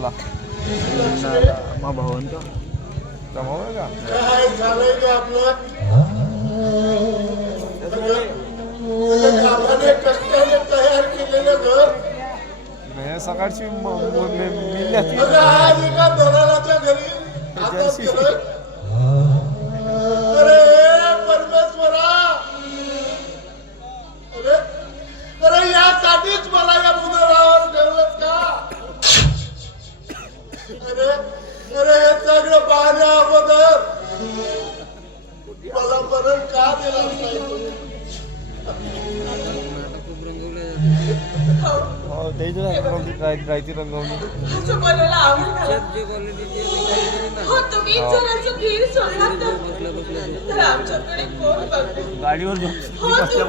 झाला मग भावन का जमावं का काय झालंय का आपलं कामाने कष्टाने तयार केलेलं घर सकाळची मिळली आज एका दलालाच्या घरी आता गेलोय. अरे परमेश्वरा, अरे अरे यासाठीच मला या पुनरावर ठेवलंच का? अरे अरे हे सगळं पाहण्या अगोदर मला मरण का दिला नाही? रायती रंगवणी गाडीवर बसल्या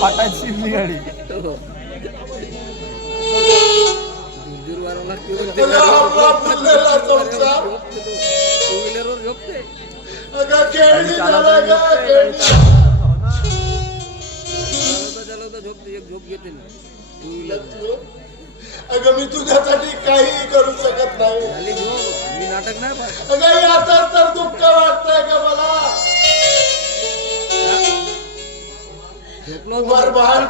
पाटाची शिरली गाडी झोप घेते अगं मी तुझ्यासाठी काही करू शकत नाही. मी नाटक नाही अगं याचा तर दुःख वाटतंय का मला? कुमार बाळ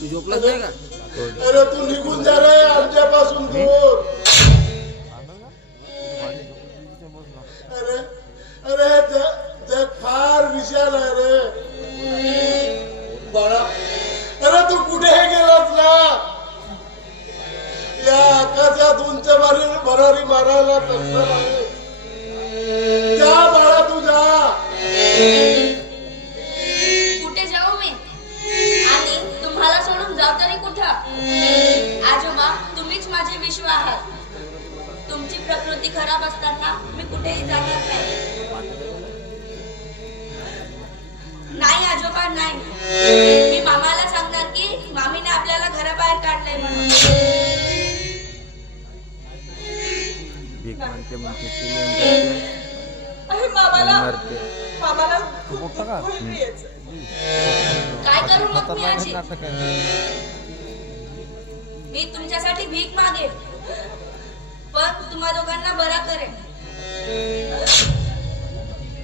तू झोपलाच नाही का? अरे तू निघून जा रे आमच्यापासून दूर. अरे अरे जग फार विशाल आहे रे बाळा. अरे तू कुठे गेलास ना? या आकाशात उंच भरारी मारायला सक्षम आहे. जा बाळा तू जा. कुठे जाऊ मी आणि तुम्हाला सोडून जाऊ तरी कुठं? आजोबा तुम्हीच माझे विश्व आहात. तुमची प्रकृती खराब असताना मी कुठेही जाणार नाही आजोबा नाही. मी मामाला सांगणार की मामीने आपल्याला घराबाहेर काढलंय म्हणून. काय करू मग मी आजी? मी तुमच्यासाठी भीक मागेन पण तुम्हा दोघांना बरा करेन.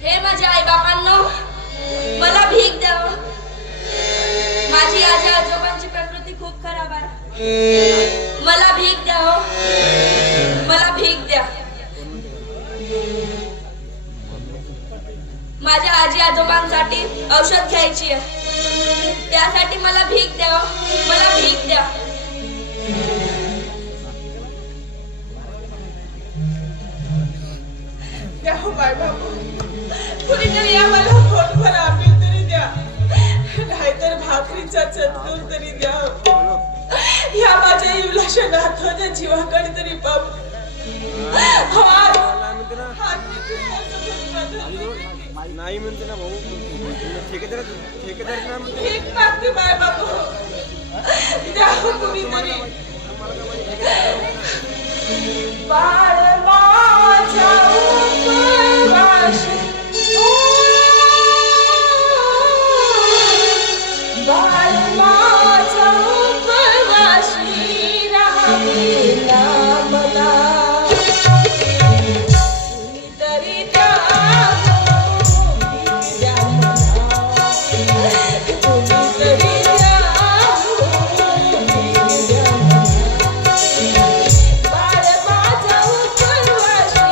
हे माझ्या आई बाबांनो मला भीक द्या. माझी आजी आजोबांची प्रकृती खूप खराब आहे. मला भीक द्या. मला भीक द्या. माझ्या आजी आजोबांसाठी औषध घ्यायची आहे. त्यासाठी मला भीक द्या. मला भीक द्या. द्या हो बाय बाबू, कुणीतरी आम्हाला पोटभर आंबील तरी द्या, नाहीतर भाकरीचा चतकोर तरी द्या. या माझ्या इवलाशा नातवाच्या जीवाकडे तरी पाहू. नाही म्हणते ना भाऊ. ठेकेदार भीक मागते बाय बाबू. द्या हो कुणीतरी. बाळ माझ्या उपवाशी, बाळ माझ्या उपवाशी राहिला मला. कुणीतरी द्या मला. कुणीतरी द्या बाळ माझ्या उपवाशी.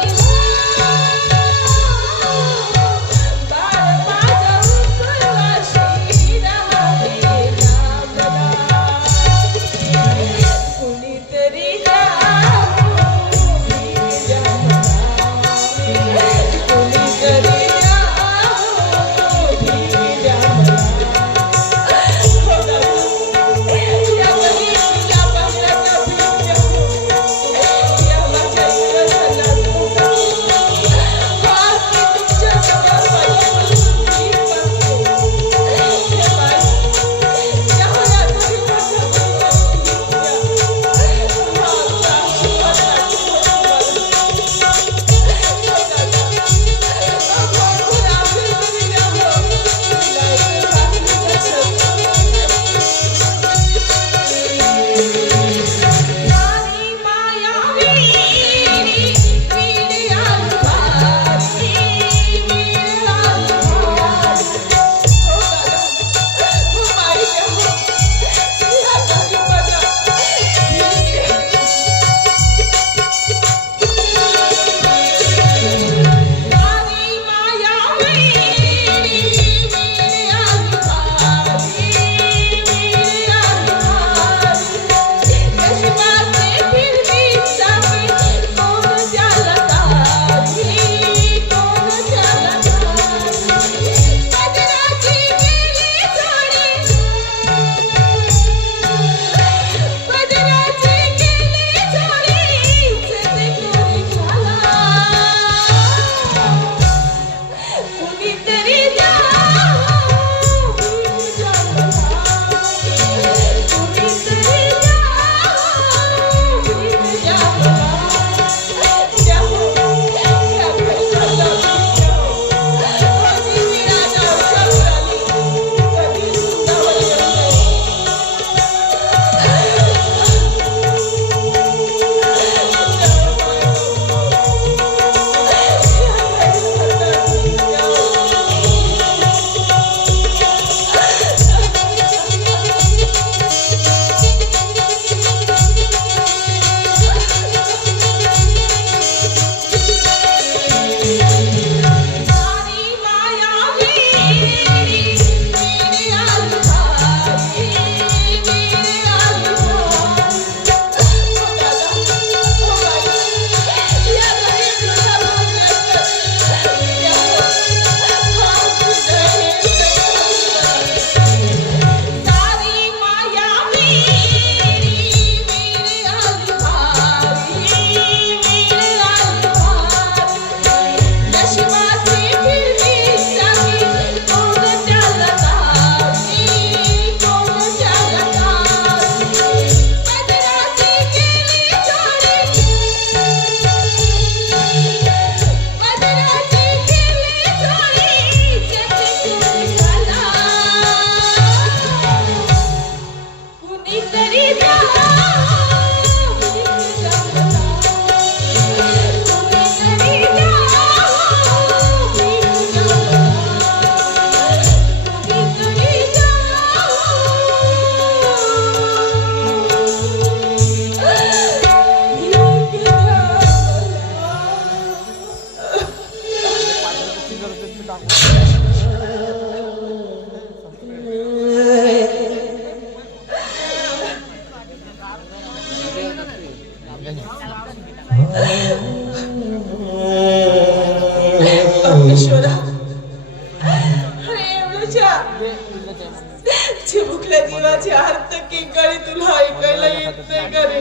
चिमुकल्या दिवाची आर्त किंकाळी तुला ऐकायला येत नाही का रे?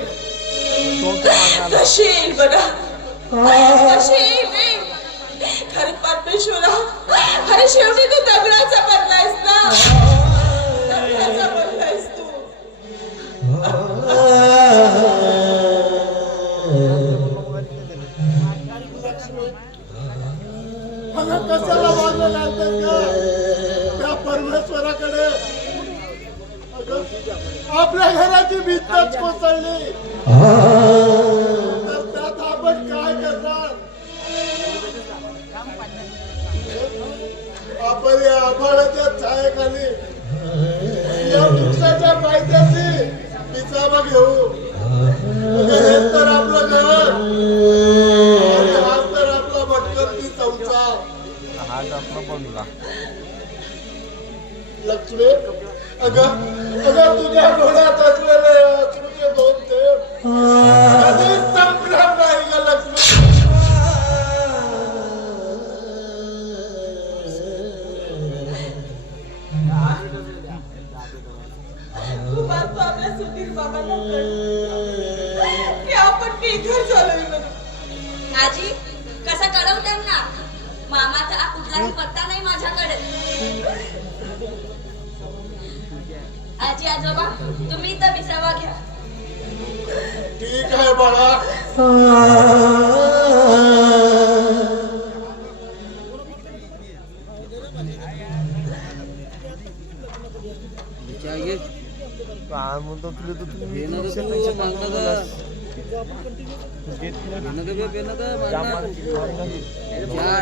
कशी येईल बघा, कशी येईल रे? खरं परमेश्वरा, अरे शेवटी तू दगडाचा बनलायस ना, दगडाचा बनलायस तू. मला कशाला मागं लागतात का त्या परमेश्वराकडे? अगं, आपल्या घराची भिंतच कोसळली तर त्यात आपण काय करणार? आपण या आभाळाच्या छायेखाली या वृक्षाच्या पायथ्याशी विसावा घेऊ. अगं, हेच तर आपलं घर आणि हाच तर आपला भटकंती संसार. हाच आपला बनला. लक्ष्मी, अगं अगं, तुझ्या डोळ्यात असलेले अश्रूचे दोन थेंब कधीच संपणार नाही ग लक्ष्मी. कुमार तो आपल्या सुधीर बाबांना की आपण बेघर झालोय म्हणून. आजी कसं कळवते ना, मामाचा कुठलाही पत्ता नाही माझ्याकडे. आजी आजोबा तुम्ही इथं विसावा घ्या. ठीक आहे बाळा. काय म्हणतो तुला तर तुम्ही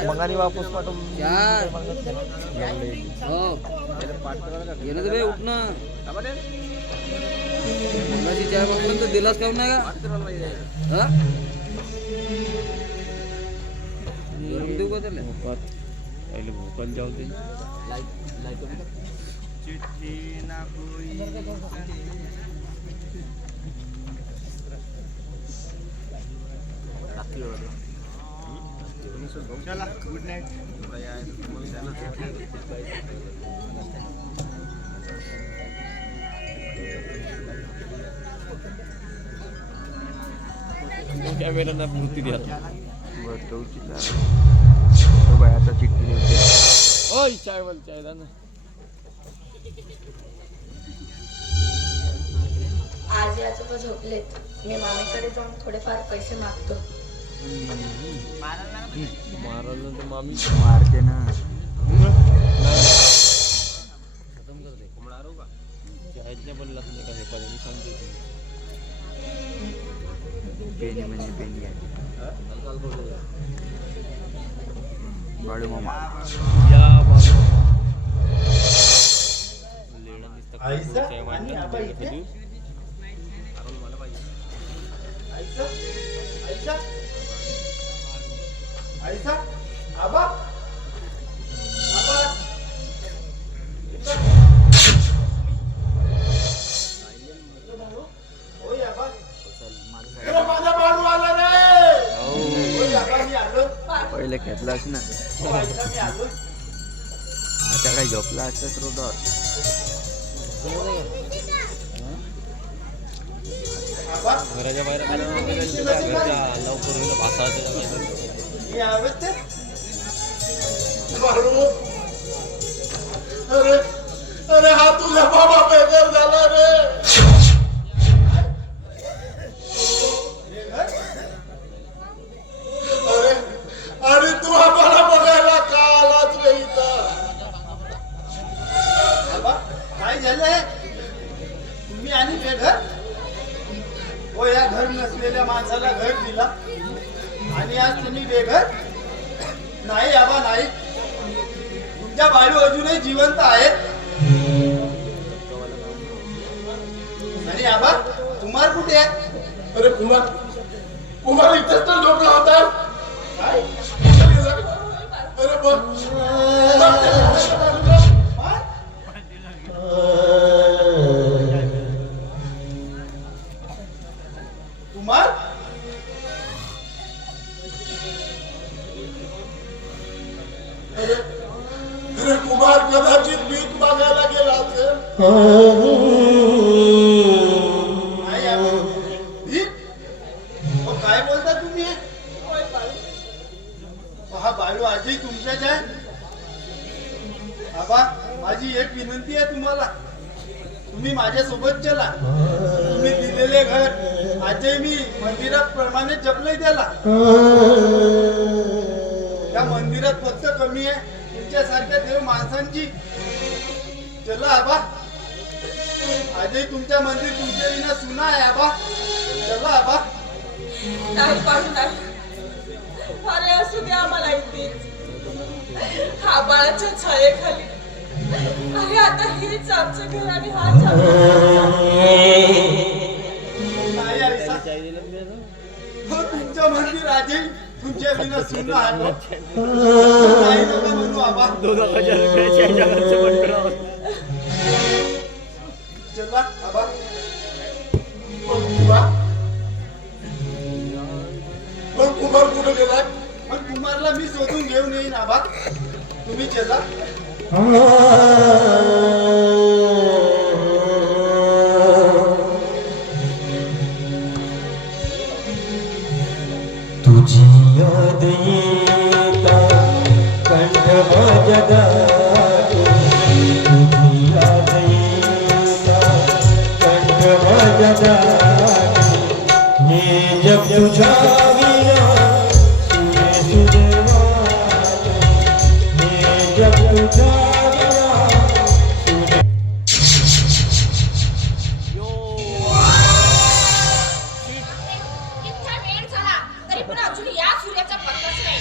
मगानी वापस पाठवून दिलास का नाही का? देऊ का त्याला भोकाल जाऊ दे. Good night. कॅमेरा ना मूर्ती द्या आता चिठ्ठी ओय चाय बोल चाय दा ना. आजी आजोबा झोपलेत. मी मामीकडे जाऊन थोडेफार पैसे मागतो. महाराज तर मामी मारते ना. खतम कर दे. कोमळारो का चायच्या बनलाच नाही का हे पाहिजे सांगते. पेनी म्हणजे पेनी आहे. बाळू मामा या बाबा लेडा दिसता आईसा? चाय वाटलं आणि मला इथे? पाहिजे. आईसा, आईसा, आईसा, आबा, आबा, होय आबा. अरे माझा बाळू आला रे. होय आबा, मी आलो. पहिले घेतलास ना. हो, आईसा, मी आलो. आता काय झोपला असतात रोडवर. आबा, घराच्या बाहेर घरच्या लवकर होईल भाषा मी आवडते बाळू. अरे अरे, हा तुझा बाबा बेघर झाला रे. अरे अरे, तू आम्हाला बघायला का आलाच रे इथं? बाबा, काय झालंय? तुम्ही आणि बेघर? हो, या घर नसलेल्या माणसाला घर दिला आणि आज तुम्ही बेघर? नाही आबा, नाही. तुमच्या बाळू अजूनही जिवंत आहेत. आणि आबा, कुमार कुठे आहे? अरे कुमार, कुमार इथेच तर झोपला होता. काय? अरे कुमार, अरे अरे, कुमार कदाचित भीक मागायला नाही आबा. धीर. अहो, काय बोलता तुम्ही होय बाळू. हा बाळू आजही तुमच्याच आहे. आबा माझी एक विनंती आहे तुम्हाला, तुम्ही माझ्यासोबत चला. तुम्ही दिलेले घर आजही मी मंदिरात प्रमाणे जपलंय त्याला. त्या मंदिरात फक्त कमी आहे तुमच्यासारख्या देव माणसांची. चला आबा, आजही तुमच्या मंदिर तुमच्या विना सुना आहे आबा. चला आबा. नाही बाळू नाही. अरे असू द्या आम्हाला इथेच. हा बाळाच्या छायेखाली. अरे आता हेच आमचं घर आणि हाच नाही आईसा. चाय दिलं ना त्याचं? हो, तुमचं मंदिर आजही तुमच्या विना सुन आलं. नाही नका म्हणू आबा. 2,000 रुपयाची आहे जगाचं मंदिर. चला आबा. पण कुमार कुठं गेला? पण कुमारला मी शोधून घेऊन येईन आबा. तुम्ही चला. तुझी याद येता कंठ माझ्या दाटी, तुझी याद येता कंठ माझ्या दाटी, हे जग तुझ्या विना सुरे सुदेवाने, हे जग तुझ्या विना सुरे. इतका वेळ झाला तरी पण अजून या सूर्याचा पत्ताच नाही.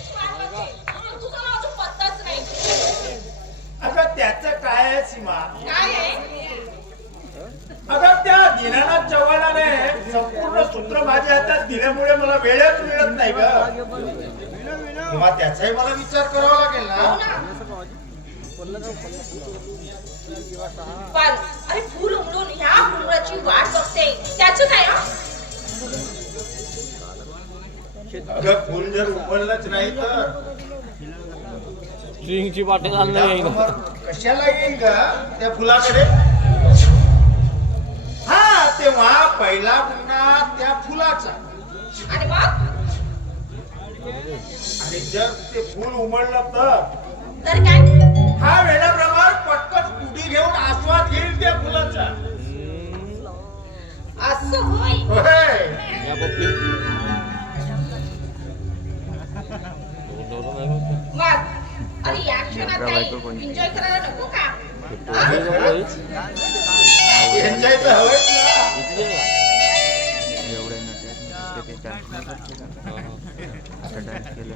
तुझा अजून पत्ताच नाही. अगं त्याचं काय आहे सीमा? काय आहे? अगं त्या दीनानाथ चव्हाणाने संपूर्ण सूत्र माझ्या हातात दिल्यामुळे मला वेळच मिळत नाही ग. तेव्हा त्याचाही मला विचार करावा लागेल हो ना. ना. पण अरे फुल उमलून ह्या फुलाची वाट बघते त्याचं काय हं? अगं फुल जर उमललंच नाही तर स्ट्रिंगची बाटली आणलं नाही ना. कशाला येईन ग त्या फुलाकडे? हा तेव्हा पहिला गुन्हा त्या फुलाचा. आणि मग आणि जर ते फुल उमललं तर काय हा वेळाप्रमाणे पटकन कुडी घेऊन आस्वाद घेईल त्या फुलाचा. असं होय. होय. या पप्पी. डोरं नाही बघ. मग अरे या क्षणात काही एन्जॉय करायला नको का? एन्जॉय तर हवंच ना. किती दिवस झाले? एवढे नटे ते डान्स नाही करते का? हा, हा. आता डान्स केलं.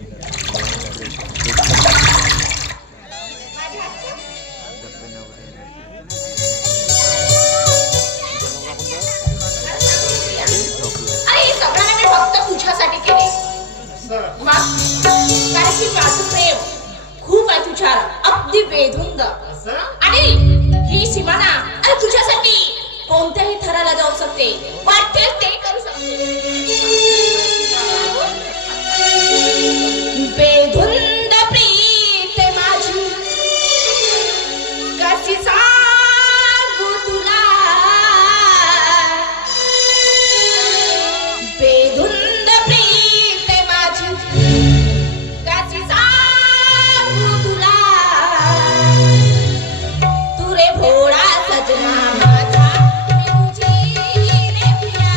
माझ्या हातचं? डब्बे नवरे. अरे हे सगळं मी फक्त तुझ्यासाठी केले. असं. कारण की माझं प्रेम खूप आहे तुझ्यावर, अगदी बेधुंद. असं? आणि ही सीमा ना अरे तुझ्यासाठी कोणत्याही थराला जाऊ शकते, वाटेल ते करू शकते. बेधुंद प्रीत माझी कशी सांगू तुला, बेधुंद प्रीत माझी कशी सांगू तुला, तू रे भोळा सजना माझा, मी तुझी रे प्रिया.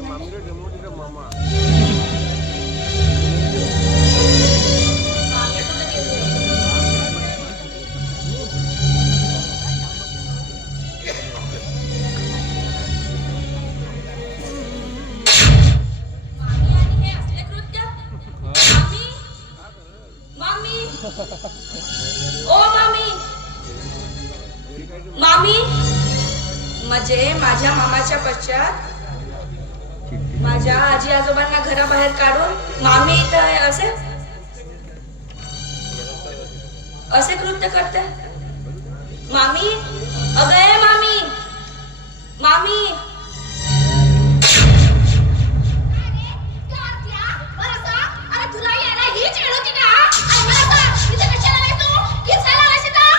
मामी कुठे गेली? मामी आणि हे असले कृत्य? मामी मामी ओ मामी मामी म्हणजे माझ्या मामाच्या पश्चात माझ्या आजी आजोबांना घराबाहेर काढून मामी इथं असे कृत्य करते. मामी अगं ए मामी मामी तुला यायला हीच वेळ होती का? आणि मला सांग, इथे कशाला आलाय तू? किसायला आलायस इथं?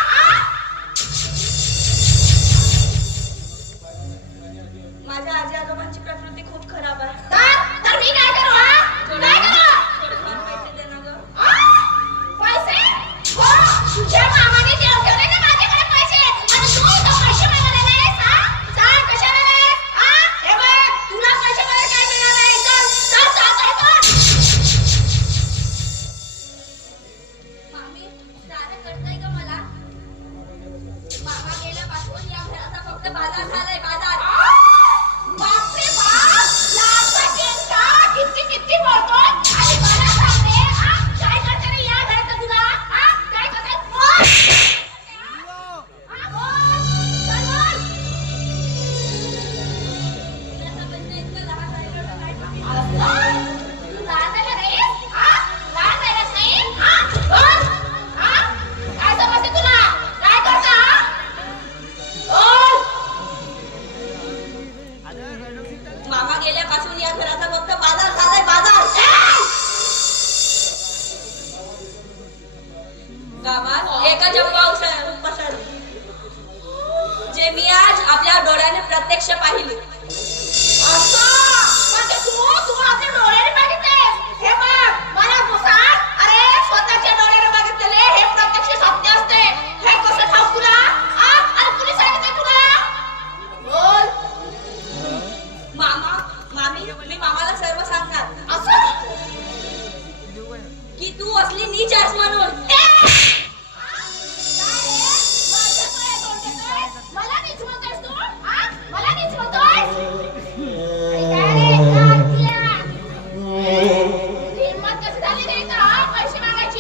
माझ्या आजी आजोबांची प्रकृती खूप खराब आहे. तर मी काय करू? काय करू? थोडेफार पैसे दे ना गं. पैसे? हो, तुझ्या मामाने ठेवले ना माझ्याकडे पैसे. आणि तू इथं पैसे मागायला आलायस, हा? सांग कशाला आलायस? हा? हे बघ, तुला पैसे मला काय मिळणार नाही. चल, मामी, सारं कळतंय गं मला. मामा गेल्यापासून या घराचा फक्त बाजार झालाय, बाजार. बापरे बाप! लाजवायचे का? किती बोलतोय? आणि मला सांग रे, हा? काय करते रे या घराचं तुला? हा? काय करते? बोल! हा, बोल! चल, बोल! तुला समजतं इतकं लहान आहे का काय तुम्ही? असं? तू लहान आहे का रे? हा? लहान आहेस नाही? हा? बोल! हा? काय समजते तुला? काय करता? बोल! मामा गेल्यापासून या घराचा फक्त बाजार झालाय, बाजार. गावात एकच उपोषण जे मी आज आपल्या डोळ्याने प्रत्यक्ष पाहिले. असं म्हणजे तू आपल्या डोळ्याने बघितलेस? हे बघ, मला तू सांग, अरे स्वतःच्या डोळ्याने बघितलेले हे प्रत्यक्ष सत्य असते. हे कसं ठाऊक तुला? आणि कुणी सांगितलं तुला? बोल. मामा मामी मी मामाला सर्व सांगणार. असं की तू असली नीच आहेस म्हणून. मला नीच म्हणतोयस तू? मला नीच म्हणतोयस? हिम्मत कशी झाली रे इथं पैसे मागायची?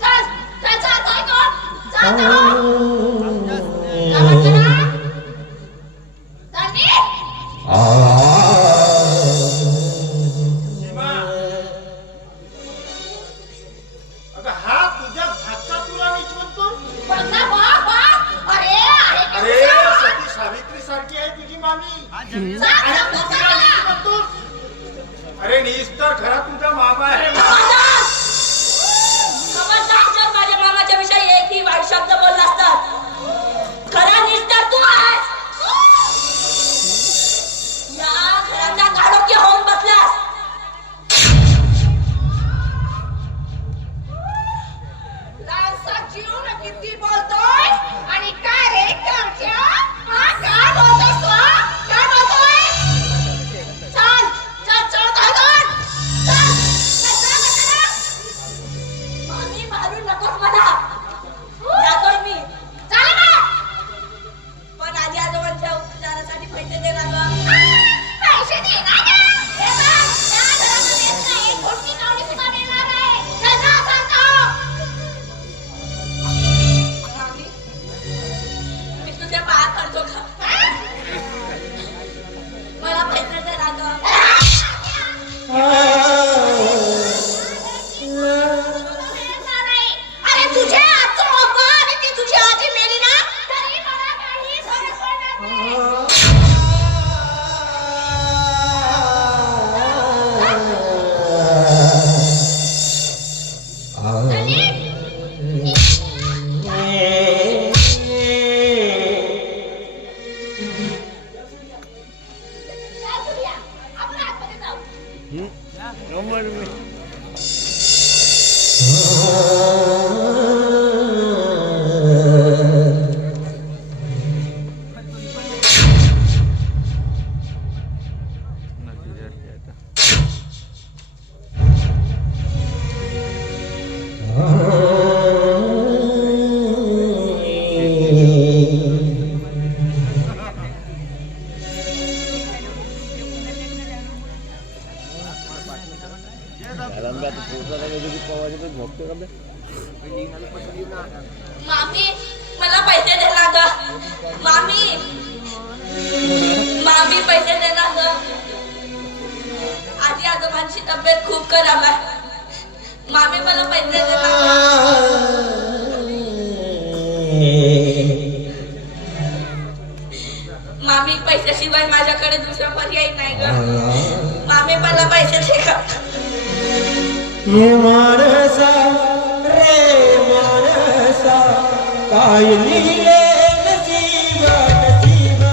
चल चल चल काय कर? चल म्हटलं ना? चल नीट. सीमा, अगं हा तुझ्या भाचा तुला नीच म्हणतो? बघ ना, बघ. अरे आहे का अरे तुझं? सती सावित्री सारखी आहे तुझी मामी. जा, आणि जा, तू जा, तिला जा. नीच म्हणतोस? अरे नीच तर खरा तुझा मामा आहे. खबरदार! खबरदार जर माझ्या मामाच्या विषयी एकही वाईट शब्द बोलला असतात. खरा निष्ठा तू आहेस. या घराचा काळोखी होऊन बसलास. लालसा जीव ना किती बोलतोय आणि काय रे करच्या? काय बोलतोस तू? काय बोलतोय? चल चल चल काय कर? चल चल चल. मामी मारू नकोस मला. जातोय मी. चल ना. पण आजी आजोबांच्या उपचारासाठी पैसे दे ना गं. पैसे दे ना गं. हे बघ, त्या घरामध्ये नाही खोटी कावडी सुद्धा मिळणार नाही. चल जा सांगतो. मामी मी तुझ्या पाया पडतो का? मला पैसे दे ना गं. अरे तुझ्या आजोबा आणि ती तुझी आजी मेली ना तरी मला काही फरक पडत नाही. चल सूर्या, आपण आतमध्ये जाऊ. मामी मला पैसे दे ना ग मामी मामी पैसे दे ना ग आजी आजोबांची तब्येत खूप खराब आहे मामी मला पैसे दे ना मामी पैशाशिवाय माझ्याकडे दुसरा पर्याय नाही ग मामी मला पैसे दे का हे मानसा रे मानसा काय लिहिले नसीबा नसीबा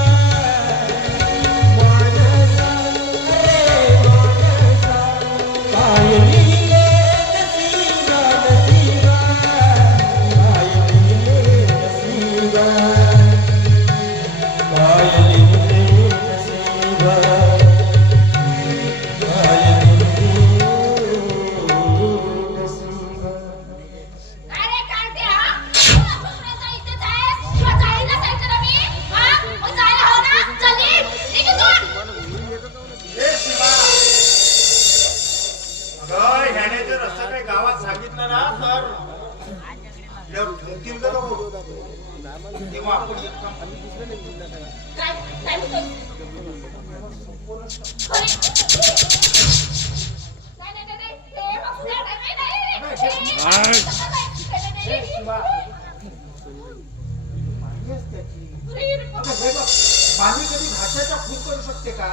मानसा रे मानसा काय लिहिले नसीबा नसीबा काय लिहिले नसीबा काय लिहिले नसीबा अरे काय ते हा दुसऱ्याच्या इथेच आहेस किंवा जाईना सांगते ना मी हा मग जायला हो ना चल निघ इथून. ए शिवा अगं ह्याने जर असं काही गावात सांगितलं ना तर ठोकील का नको तेव्हा आपण एक काम काय काय म्हणतोय अरे नाही हे बापू नाही शिवा मामी कधी भाषेचा खून करू शकते का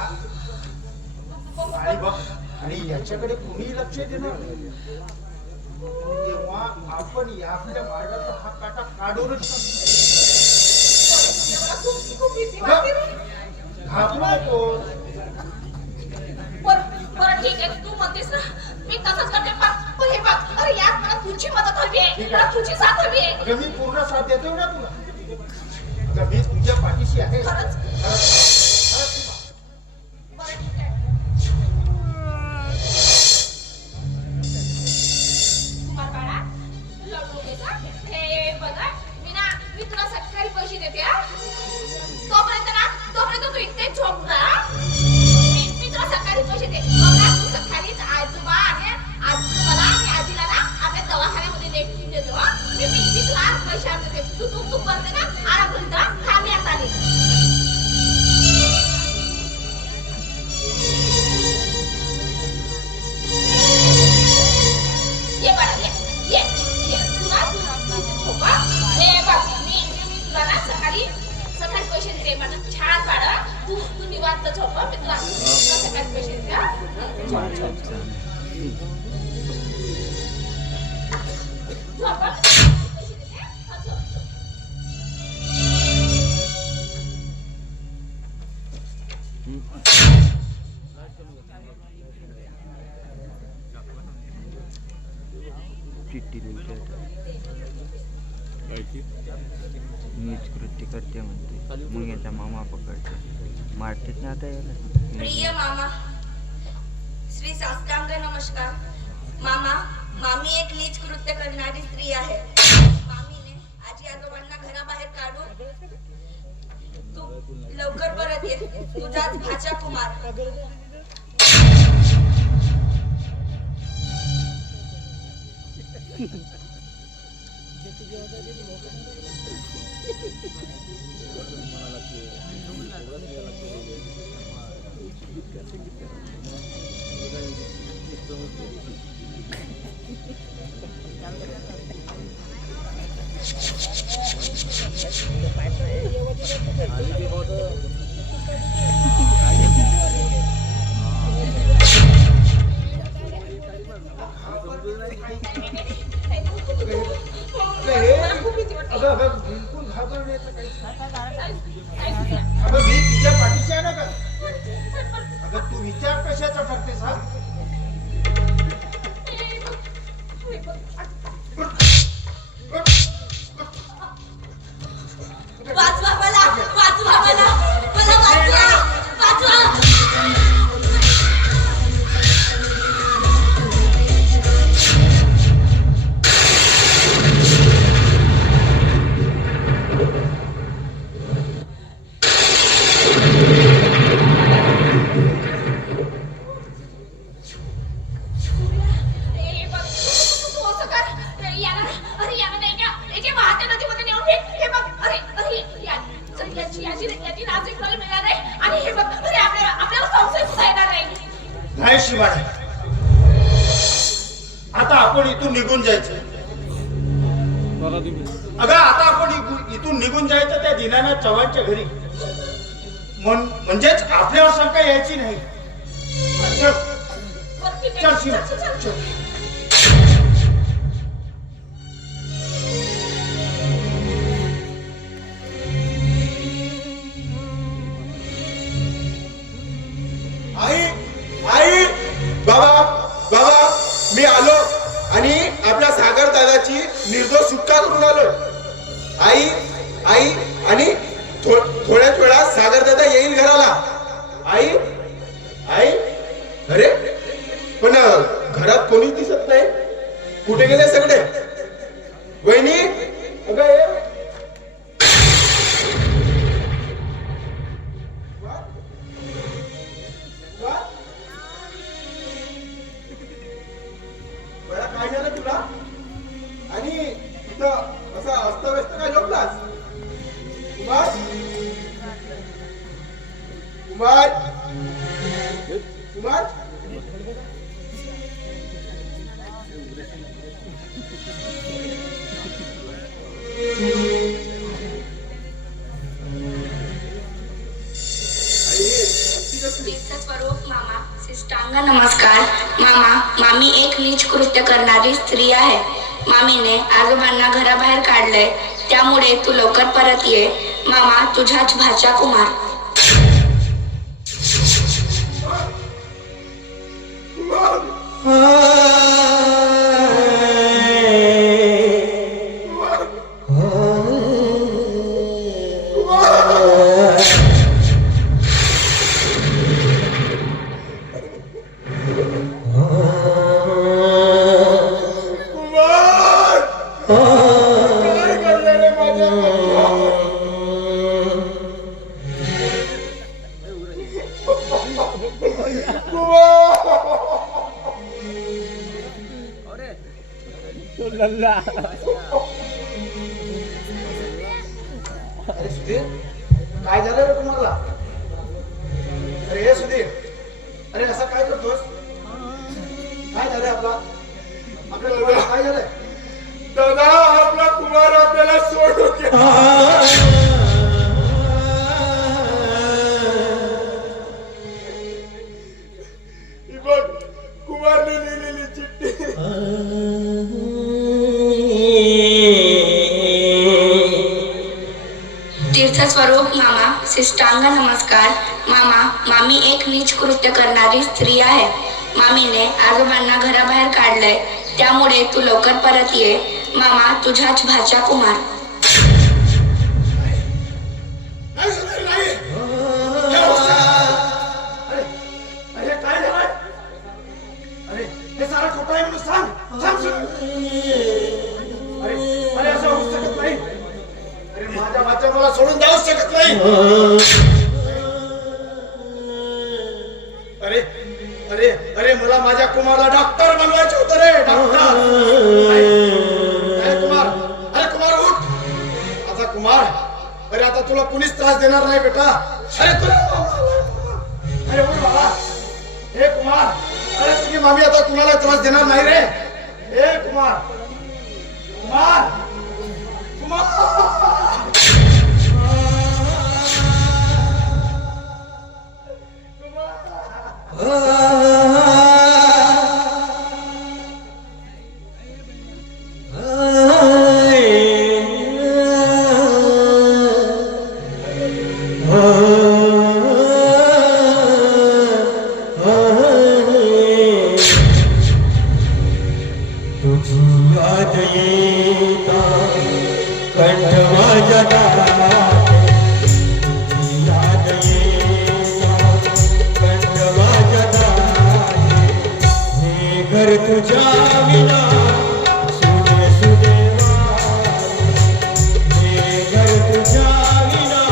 आणि बघ आणि याच्याकडे कोणी लक्ष देणार नाही. तेव्हा आपण या आपल्या मार्गाचा हा काटा काढूनच घाबरू नको. बरं ठीक आहे तू म्हणतेस ना मी तसंच करते पण हे बघ अरे यार मला तुझी मदत हवी आहे मला तुझी साथ हवी आहे अगं मी पूर्ण साथ देतोय ना तुला अगं मी तुझ्या पाठीशी आहे खरंच खरंच. बरं ठीक आहे कुमार बाळा लढू नकोस हा. हे बघा मी तुला सकाळी पैसे देते हा तोपर्यंत तू इथेच झोप ना मी तुला सकाळी पैसे दे बघा तू सकाळीच आजोबा आणि आजोबाला आणि आजीला ना आपल्या दवाखान्यामध्ये नेटून देतो हा मी तुला आज पैसे आणून देते तू करते ना आराम करीत राहा थांब मी आता आली ये बाळा ये तुला झोपा हे बघ मी तुला ना सकाळी पैसे देते मला छान बाळा तू निवांत झोप मी तुला सकाळी पैसे देते हा? झोप हा. पैसे देते हा, झोप. चिठ्ठी लिहिते नीच कृत्य करते म्हणते मग याचा मामा पकडते मारतेच ना आता याला प्रिय मामा श्री साष्टांग नमस्कार मामा मामी एक नीच कृत्य करणारी स्त्री आहे मामीने आजी आजोबांना घराबाहेर काढून तू लवकर परत ये तुझाच भाचा कुमार अगं बिलकुल घाबरण्याचं काही अगं मी तुझ्या पाठीशी आहे ना का अगं तू विचार कशाचा करतेस हा वाचवा मला वाचवा सूर्या नाही शिवाय. आता आपण इथून निघून जायचं. बघा तुम्ही. अगं आता आपण इथून निघून जायचं त्या दीनानाथ चव्हाणच्या घरी. म्हणजेच आपल्यावर शंका यायची नाही. चल चल शिवा चल. आई आई बाबा बाबा मी आलो आणि आपल्या सागर दादाची निर्दोष सुटका करून आलो. आई आई आणि थोड्याच वेळात सागर दादा येईल घराला. आई आई अरे पण घरात कोणीच दिसत नाही. कुठे गेले सगळे? वहिनी अगं ये. बळा काय झालं तुला? आणि इथं असं अस्तव्यस्त काय झोपलास? कुमार कुमार कुमार तीर्थस्वरूप मामा सिष्टांग नमस्कार. मामा मामी एक नीच कृत्य करणारी स्त्री आहे. मामीने आजोबांना घराबाहेर काढलंय, त्यामुळे तू लवकर परत ये. मामा तुझाच भाचा कुमार. अरे सुधीर काय झालं रे तुम्हाला? अरे हे सुधीर अरे असं काय करतोस? काय झालंय आपल्या काय झालंय? दादा आपला कुमार आपल्याला सोडून गेला. ही बघ कुमारने लिहिलेली चिठ्ठी. तीर्थस्वरूप मामा सिष्टांग नमस्कार. मामा मामी एक नीच कृत्य करणारी स्त्री आहे. मामीने आजोबांना घराबाहेर काढलंय, त्यामुळे तू लवकर परत ये. मामा तुझाच भाचा कुमार. नाही सुधीर, नाही. हे होतं. अरे काय झालंय? अरे हे सारा खोटं आहे म्हणून सांग सुधीर. अरे असं होऊ शकत नाही. अरे माझ्या भाच्या मला सोडून जाऊच शकत नाही. अरे अरे अरे मला माझ्या कुमारला डॉक्टर बनवायचं होतं रे. डॉक्टर. अरे कुमार उठ. आता कुमार अरे आता तुला कुणीच त्रास देणार नाही बेटा. अरे तुला अरे बोल बाबा. हे कुमार अरे तुझी मामी आता कुणाला त्रास देणार नाही रे. हे कुमार कुमार कुमार. तुझी याद येता कंठ माझ्या दाटे. तुझी याद येता कंठ माझ्या दाटे. हे घर तुझ्या विना सुने सुने वाटे. हे घर तुझ्या विना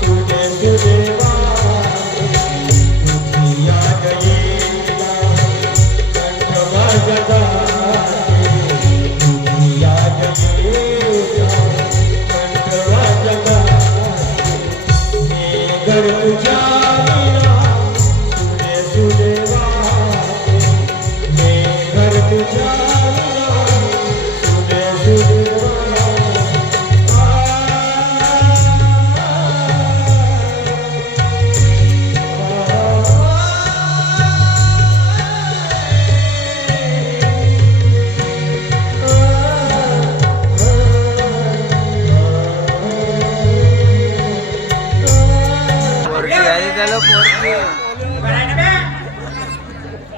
सुने सुने वाटे. तुझी याद येता कंठ माझ्या दाटे. घर तुझ्या विना सुने सुने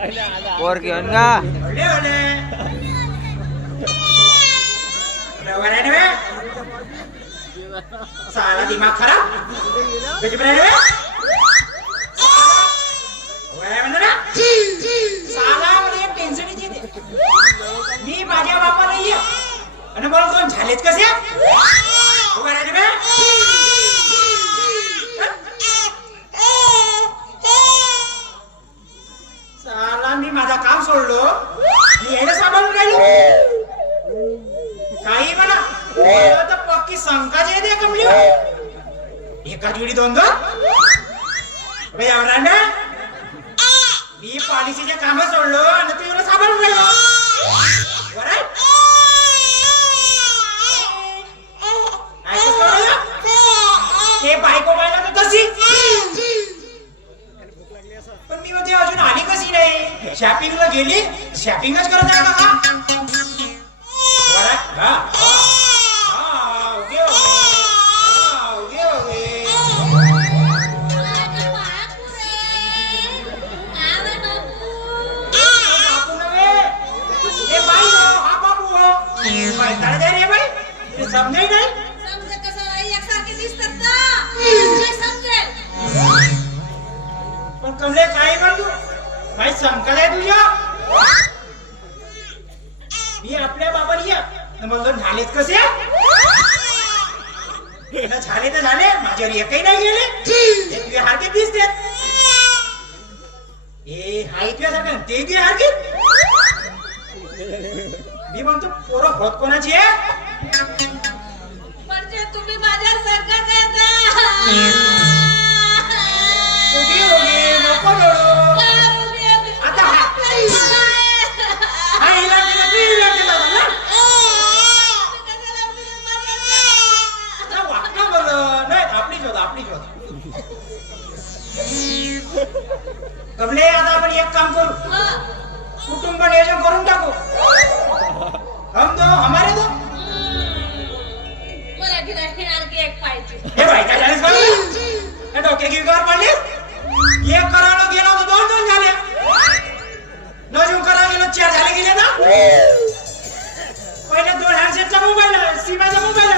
पोर घेऊन का ओले ओले रवा रे बे साला दिमाग खराब कुछ बने रे ओले म्हणतो ना साला मला एक टेन्शन येते मी माझ्या बापाला ये आणि मला कोण झालेत कसे उभा रे बे साला मी माझा काम सोडलो मी यायला सांभाळून राहिलो काही म्हणा मला तर पक्की संकाच येते कमली एकाच वेळी दोन दोन मी पॉलिसीचे काम सोडलो आणि तू एवढं सांभाळून राहिलो बरं ते बायको बायला तर तशी पण मी होते अजून आली कशी नाही शॉपिंगला गेली शॉपिंगच करत आहे का समजाई नाही पण कमले काय म्हणतो काही संकट आहे तुझ्या मी आपल्या बाबाला या म्हणतो झालेत कसे झाले तर झाले माझ्यावर एकही नाही गेले तुझ्या हार्दिक दिसते हे हाय तुझ्यासारखं ते तुझ्या हार्दिक मी म्हणतो पोरं होत कोणाची आहे म्हणजे तुम्ही माझ्या संघात नको रडू. आता हा हिला केला तू हिला केला ना आता वाटलं बरं नाही आपली शोध कमले आता आपण एक काम करू कुटुंब नियोजन करून टाकू हम दो हमारे दो मला आणखी एक पाहिजे हे भाई काय झालीस बघ डोक्या गिरगावर पडलीस एक करायला गेलो तर दोन झाले नजून करायला गेलो 4 झाले गेले ना पहिले 2 हँडसेटचा मोबाईल सीमाचा मोबाईल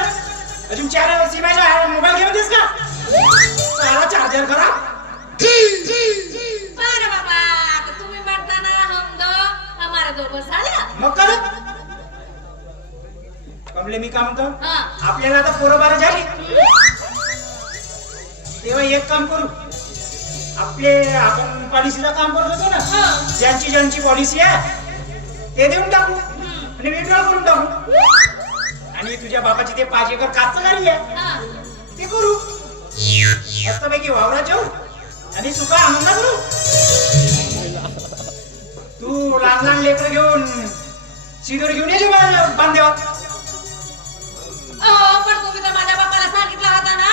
अजून 4 सीमाचा मोबाईल घेऊन देस का सारा चार्जर करा बरं बाबा आता तुम्ही म्हणता ना हम दो हमारे दो बस झालं मग कर कमले मी काम म्हणतो हा आपल्याला आता पोरं बारा झाली तेव्हा एक काम करू आपण पॉलिसीचं काम करत होतो ना ज्यांची पॉलिसी आहे ते देऊन टाकू आणि विड्रॉल करून टाकू आणि तुझ्या बाबाची ते 5 एकर कास्तकारी आहे ते करू मस्तपैकी वावरात जाऊ आणि सुखा आनंद करू तू लहान लेकर घेऊन सिंदूर घेऊन ये माझ्या बांधेवा पण तुम्ही तर माझ्या बापाला सांगितलं होता ना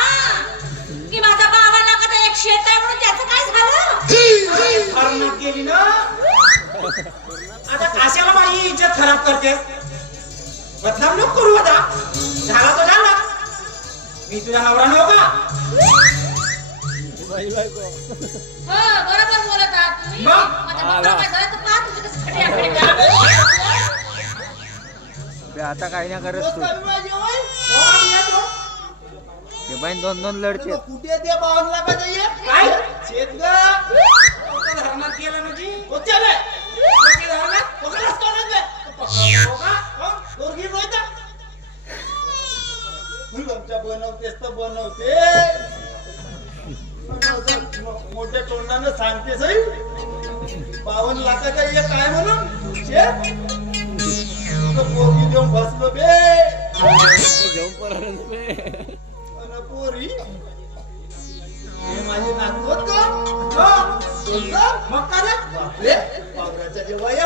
की माझ्या बाबांना कदा एक शेत आहे म्हणून त्याचं काय झालं खरनात गेली ना आता कशाला माझी इज्जत खराब करतेस बदनाम नको करू आता झाला तो झाला मी तुझा नवरा नव्हता हो बरोबर बोलत आहात तुम्ही मग? माझ्या बापाला काय झालं तर पहा तुझी कसं खटी बे आता काही नाही करत तू ते बाईन 2 लढते कुठे ते 52 लाखाचं ये काय शेत ग धरणात गेला ना जी होते बे होते धरणात पकडलास कोणाच बे पकडला हो दोरगी होता आमच्या बनवतेस तर बनवते मोठ्या तोंडानं सांगते सई 52 लाखाचा ये काय म्हणून शेत पोरगी देऊन बसलो बे पोरी हे माझे नातवत का मग का रे बापरे पावराच्या जेव्हा या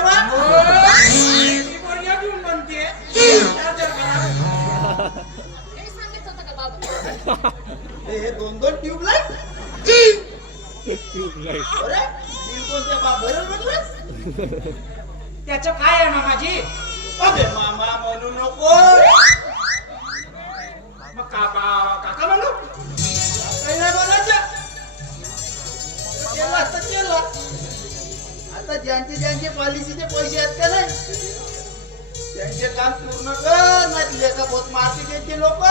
म्हणते हे 2 ट्यूबलाईट अरे कोणत्या बाबरल म्हटलंस त्याचं काय आहे मामाजी अबे मामा म्हणू नको मग काका म्हणू काही नाही बोलायचं केला तर केला आता ज्यांचे पॉलिसीचे पैसे आहेत का नाही त्यांचे काम पूर्ण कर नाही लेखा बहुत मारते त्यांचे लोक.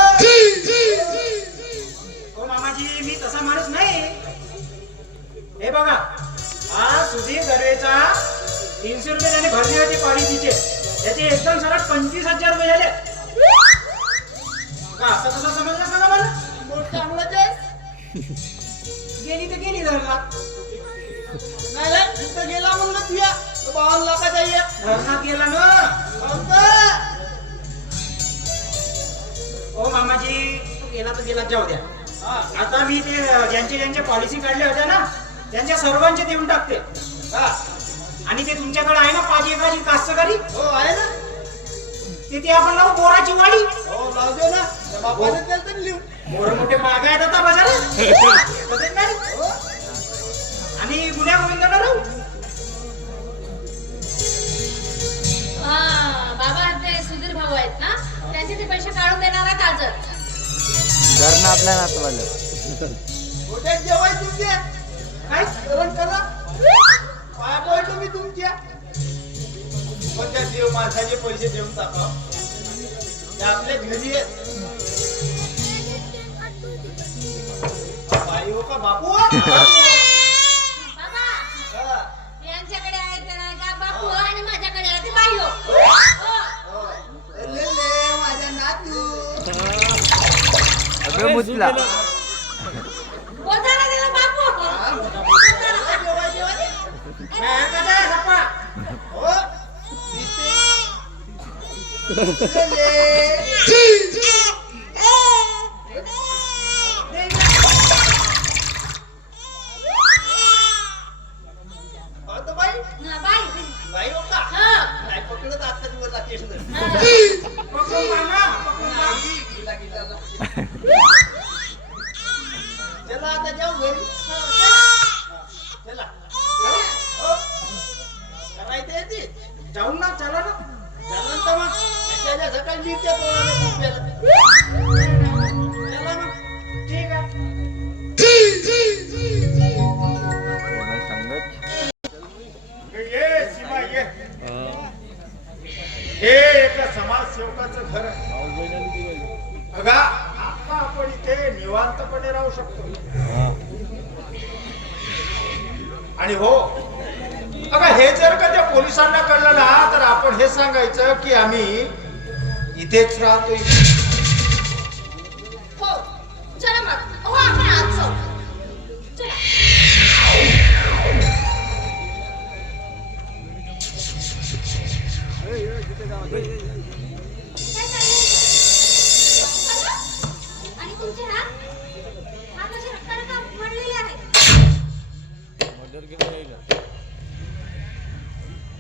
हो मामाजी मी तसा माणूस नाही. हे बघा हा सुधीर दर्वेचा 300 रुपये त्याने भरले होते पॉलिसीचे. त्याचे एकदम सरळ 25,000 रुपये झाले. का असं कसं समजलं सांगा मला. मोठ चांगलंच आहे. गेली तर गेली धरणात. नाही रे तिथं गेला म्हणलं तुया 52 लाखाचा ये धरणात गेला ना. हो मामाजी तू गेला तर गेला जाऊ द्या. आता मी ते ज्यांचे पॉलिसी काढले होत्या ना त्यांच्या सर्वांचे देऊन टाकते. आणि ते तुमच्याकडे आहे ना 5 एकराची कास्तकारी. हो आहे ना. तिथे आपण लावू बोराची वाडी. हो लावજો ना त्या बापाने केलं तर लिहू. मोठे मोठे बागा आहेत आता बाजारात. हो आणि गुन्ह्या गोविंदाला राहू. बाबा ते सुधीर भाऊ आहेत ना त्यांचे ते पैसे काढून देणार आहे काजत. घरनं आपल्या नातवालं मोठ्या जेवाय तुमचे काय जेवण करा पाया पडतो मी तुमच्या. पण त्या देव माणसाचे पैसे देऊन टाका ते आपल्या घरी आहेत. बाई हो का बापू बाबा हा. यांच्याकडे आहेत का नाही का बापू आणि माझ्याकडे आहे ते बाई हो. हो. ले ले माझा नातू. अगं मुतला बोलताना दिला बापू. हा, बोला, जेवाय जेवाय. हो दिसते. ले ले. हो तो बाई हा, बाई बाई हो का हा. नाही पकडत आता दिवस लागते पकडून मामा, पकडून मामा. गिला गिला लागते. चला आता जाऊ घरी. चला हो करायचं आहे ती. जाऊन ना चला ना. चला तर मग त्याच्या सकाळी मिरच्या तोडायला खूप वेळा. चला मग ठीक आहे. संगत ये सीमा ये. हे एका समाजसेवकाचं घर आहे. बघा आता आपण इथे निवांतपणे राहू शकतो. आणि हो अगं हे जर का त्या पोलिसांना कळलं ना तर आपण हे सांगायचं की आम्ही इथेच राहतोय. हो चला मग हो आपण आज जाऊ. चला. आणि तुमचे हात असे रक्ताने का मळलेले आहेत.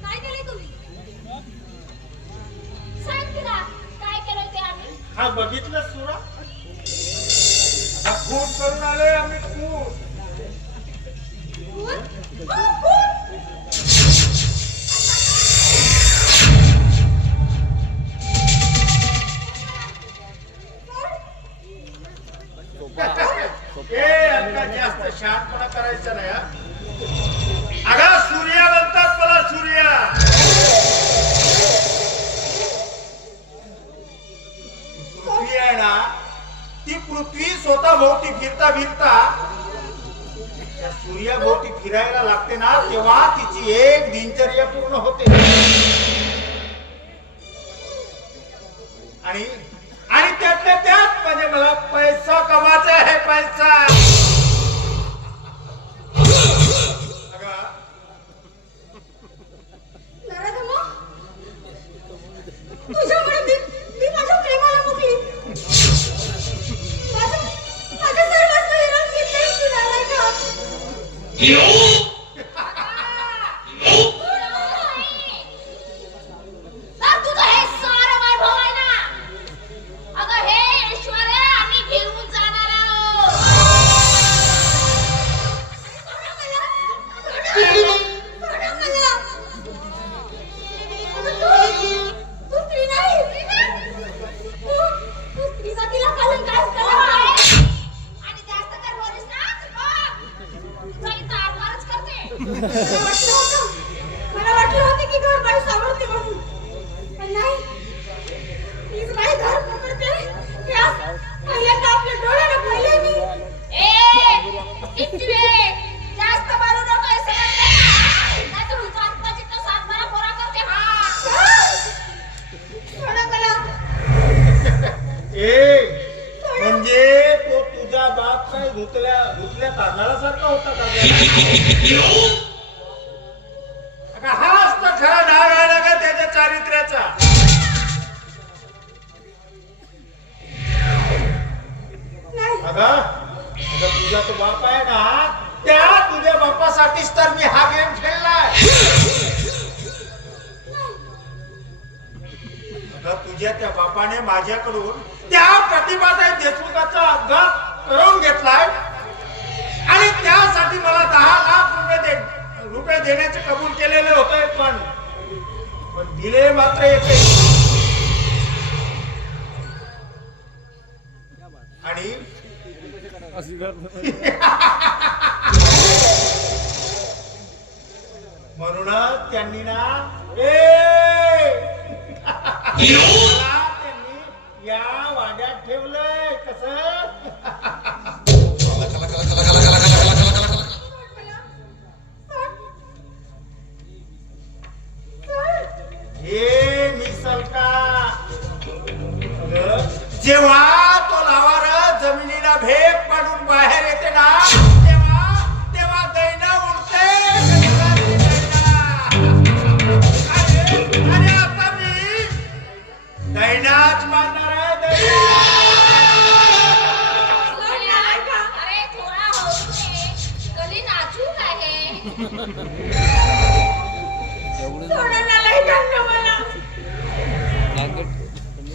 काय केलंय तुम्ही. सांग तिला काय केलंय ते आम्ही. हा बघितलं सुरा खून करून आलोय आम्ही खून. जास्त शहाणपणा करायचा नाही. अगं सूर्या म्हणतात मला सूर्या. पृथ्वी आहे ना ती पृथ्वी स्वतः भोवती फिरता फिरता त्या सूर्याभोवती फिरायला लागते ना तेव्हा तिची एक दिनचर्या पूर्ण होते. आणि आणि त्यातल्या त्यात म्हणजे मला पैसा कमायचा आहे पैसा. नराधमो, तुझ्यामुळे मी माझ्या प्रेमाला मुकली. माझं सर्वस्व हिरावून घेतलंय तुला नाही का. अगं हाच तर खरा डाग आहे ना का त्याच्या चारित्र्याचा. अगं तुझा तो बाप आहे ना, त्या तुझ्या बापासाठीच तर मी हा गेम खेळलाय. तुझ्या त्या बापाने माझ्याकडून त्या प्रतिभाताई देशमुखाचा अपघात करून घेतलाय आणि त्यासाठी मला 10 लाख रुपये देण्याचे कबूल केलेले होते, पण दिले मात्र एकही. आणि म्हणूनच त्यांनी ना त्यांनी या वाड्यात ठेवलंय. कसं हे मिसल का जेव्हा तो लावार जमिनीला भेग पाडून बाहेर येते ना, तेव्हा दैना उडते. आणि आता मी दैनाच मानणार आहे. अरे थोडा होऊ दे, कधी नाचू काय.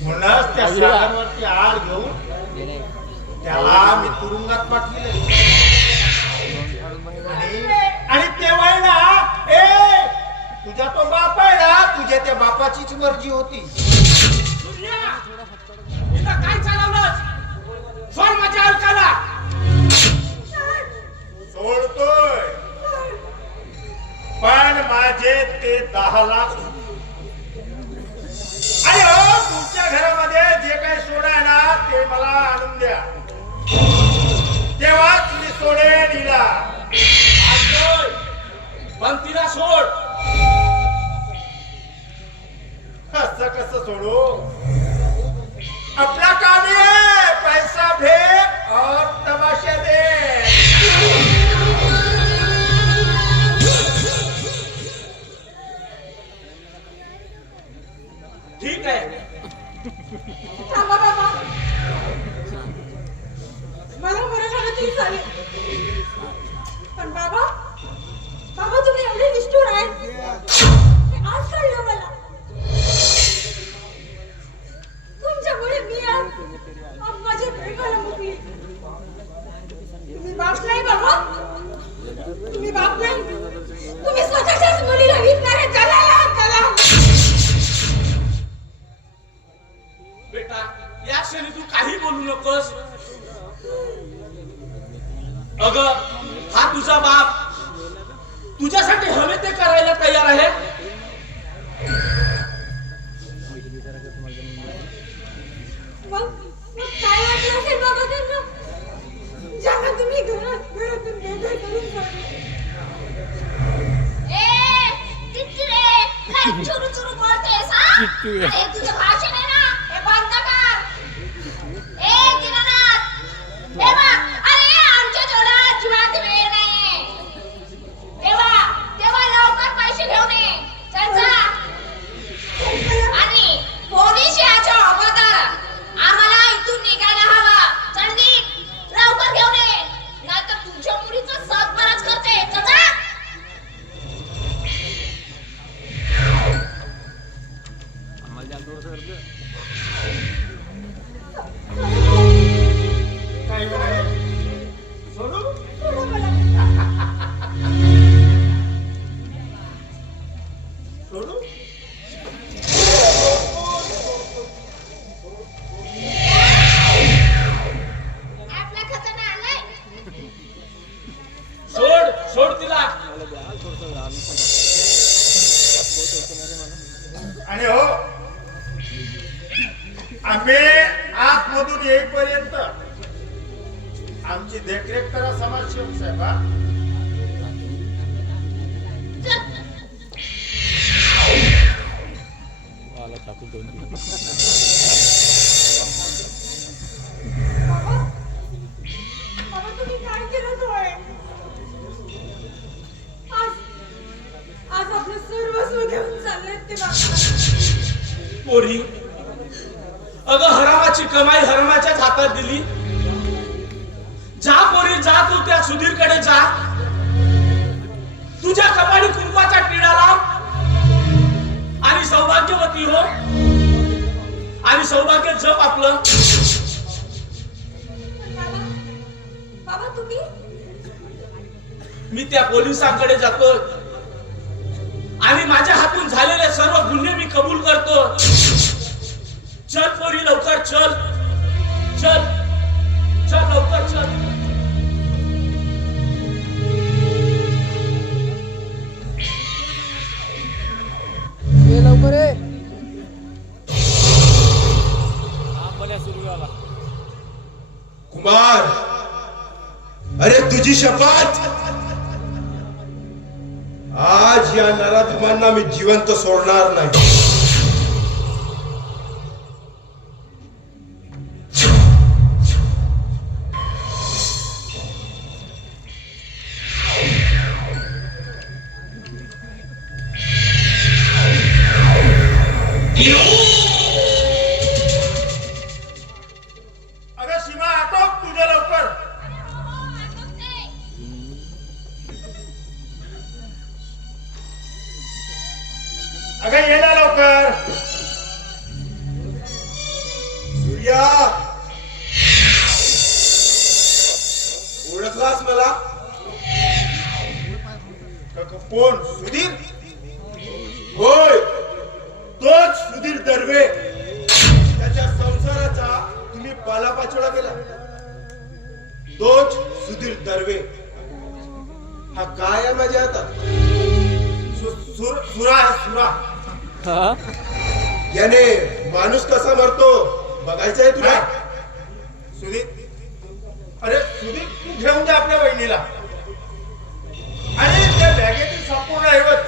म्हणूनच त्या सागरवरती आळ घेऊन त्याला मी तुरुंगात पाठविले. आणि तेव्हा ना तुझा तो बाप आहे ना, तुझ्या त्या बापाचीच मर्जी होती. काय चालवलं? सोड माझ्या अलकाला. सोडतोय, पण माझे ते 10 लाख. आणि हो, तुमच्या घरामध्ये जे काही सोडा आहे ना, ते मला आणून द्या. तेव्हा तुम्ही सोडे दिला. पण तिला सोड. असं कसं सोडू? अपना काम है पैसा भेद और तमाशा दे. ठीक आहे. थांबा बाबा, मला बरं झालं ती झाली. पण बाबा तुम्ही एवढे निष्ठुर आहे, आज कळलं मला. तुमच्यामुळे मी आज माझ्या प्रेमाला मुकली. तुम्ही बाप नाही बाबा, तुम्ही बाप नाही. तुम्ही स्वतःच्याच मुलीला विकणारे दलाल आहात, दलाल. बेटा, या क्षणी तू काही बोलू नकोस. अगं, हा तुझा बाप तुझ्यासाठी हवे ते करायला तयार आहे. मग काय वाटलं असेल बाबा त्यांना, ज्यांना तुम्ही घरातून बेघर करून सोडले. काय चुरू चुरू बोलतेस हा? अरे तुझं भाषण आहे ना, हे बंद कर. दीनानाथ, अरे आमच्या जोरात जीवात वेळ नाहीये. तेव्हा लवकर पैसे घेऊन ये. चल जा. आणि पोलीस याच्या अगोदर आम्हाला इथून निघायला हवा. चल निघ, लवकर घेऊन ये, नाहीतर तुझ्या मुलीचं सातबाराच करते. चल जा. काय म्हणे? सोडू? सोडू? आपला खजाना आलाय. सोड तिला. आणि हो, आम्ही आतमधून येईपर्यंत आमची देखरेख करा समाजसेवक साहेब. बाबा तुम्ही काय केलं होय? ते बाबा. पोरी, अगं हरामाची कमाई हरामाच्याच हातात दिली. जा पोरी जा, तू त्या सुधीरकडे जा, तुझ्या कपाळी कुंकवाचा टिळा लाव आणि सौभाग्यवती हो आणि सौभाग्य जप आपलं. बाबा तुम्ही मी त्या पोलिसांकडे जातो आणि माझ्या हातून झालेले सर्व गुन्हे मी कबूल करतो. चल पोरी लवकर चल चल चल लवकर चल. कुमार, अरे तुझी शपथ, आज या नराधमांना मी जिवंत सोडणार नाही. अगं सीमा, आटोप तुझ्या लवकर. अगं ये ना लवकर. सूर्या, ओळखलास मला? कोण? सुधीर? होय, तोच सुधीर दर्वे. त्याच्या संसाराचा तुम्ही पालापाचोळा केला. तोच सुधीर दर्वे. हा काय आहे माझ्या हातात? सुरा आहे, सुरा. याने माणूस कसा मरतो बघायचंय तुला? सुधीर, अरे सुधीर, तू घेऊन जा आपल्या बहिणीला आणि त्या बॅगेतील संपूर्ण ऐवज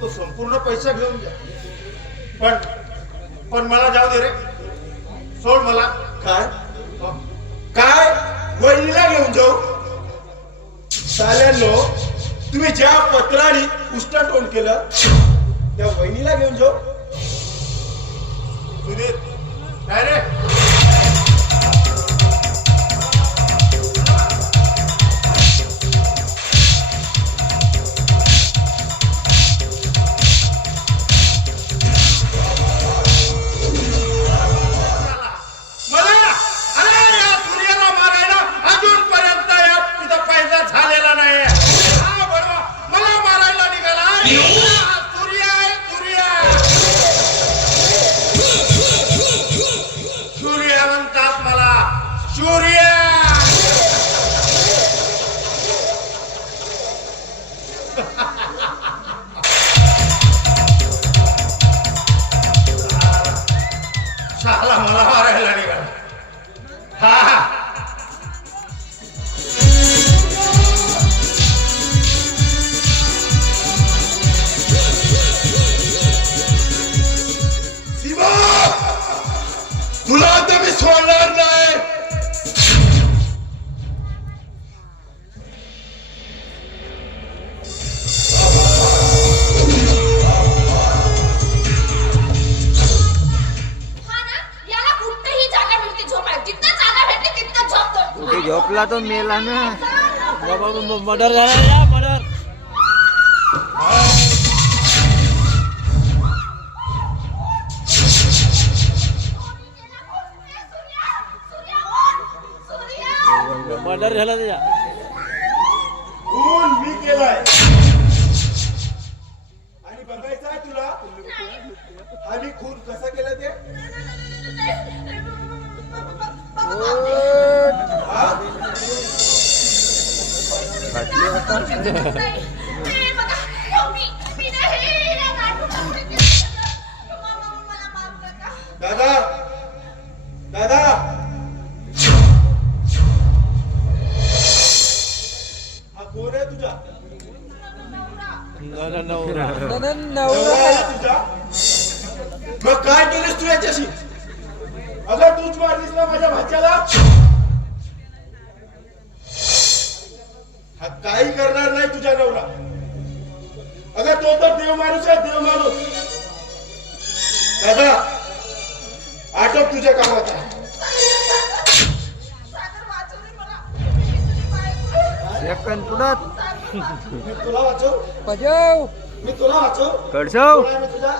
तो संपूर्ण पैसा घेऊन जा. पण मला जाऊ दे रे, सोड मला. काय काय वहिनीला घेऊन जाऊ? साल्यांनो, तुम्ही ज्या पत्राने उष्टटोण केलं त्या वहिनीला घेऊन जाऊ? सुधीर, काय रे? शाला मला मारायला निघाला. हा सीमा, तुला आता मी सोडणार नाही. झोपला तो मेला ना. बाबा मर्डर झाला या मर्डर. मर्डर झाला त्याच्या. खून मी केलाय आणि बघायचं आहे तुला आम्ही खून कसा केला ते? दादा दादा, हा कोण आहे तुझा? नवरा आहे तुझा? मग काय केलीस तू याच्याशी? अगं तूच मारलीस ना माझ्या भाच्याला. हा काही करणार नाही तुझा नवरा. अगं तो तर देव माणूस आहे, देव माणूस. दादा आटोप तुझ्या कामात आहे. सागर वाचव रे मला. मी तुझी बायको. सेकंद पुढं मी तुला वाचव, पजव मी तुला वाचव. कडसव तुला मी तुझा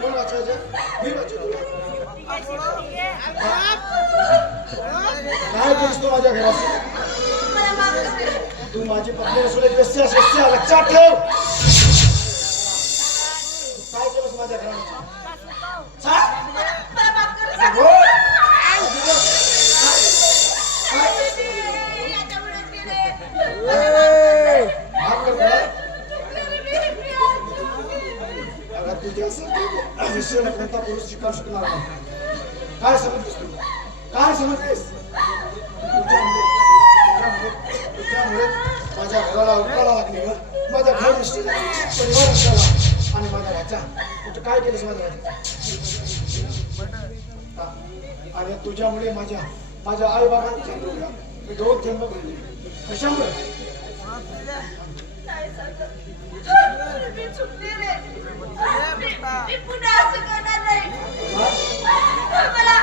कोण वाचवायचं? मी वाचव तुला. काय केलीस तू माझ्या घरात? मला माफ कर. तू माझी पत्नी असून एक व्यस्या लक्षात ठेव. तू काय केलंस माझ्या घरात? मला माफ कर सागर. बोल. याच्यामुळेच गेले. माफ कर मला. अगं तुझ्यासारखं विषयाला कोणता पुरुष शिकारू शकणार नाही. काय समजतेस तू? काय समजतेस? तुझ्यामुळे माझ्या घराला उठायला लागली ग. माझ्या घर निष्ठी झाली, परिवार झाला. आणि माझ्या राजा कुठं काय केलंस माझ्या राजा? आणि तुझ्यामुळे माझ्या आई बाबांच्या डोळ्यात मी 2 थेंब भरले. कशामुळे? नाही सागर. मी चुकले रे. मी पुन्हा असं करणार नाही. मला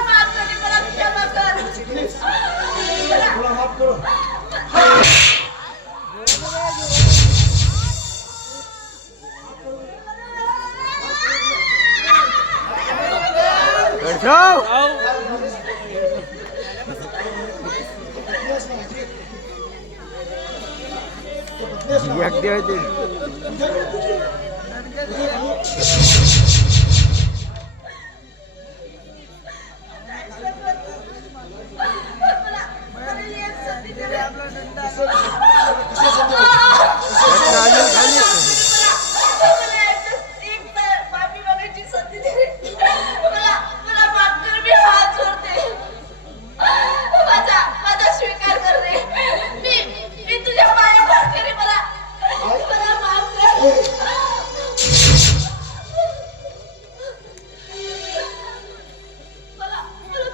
माफ कर. मला क्षमा कर. शिकलीस? तुला माफ करू. कडसव पत्नी असणार माझी. तो पत्नी असणार. एक देव दे.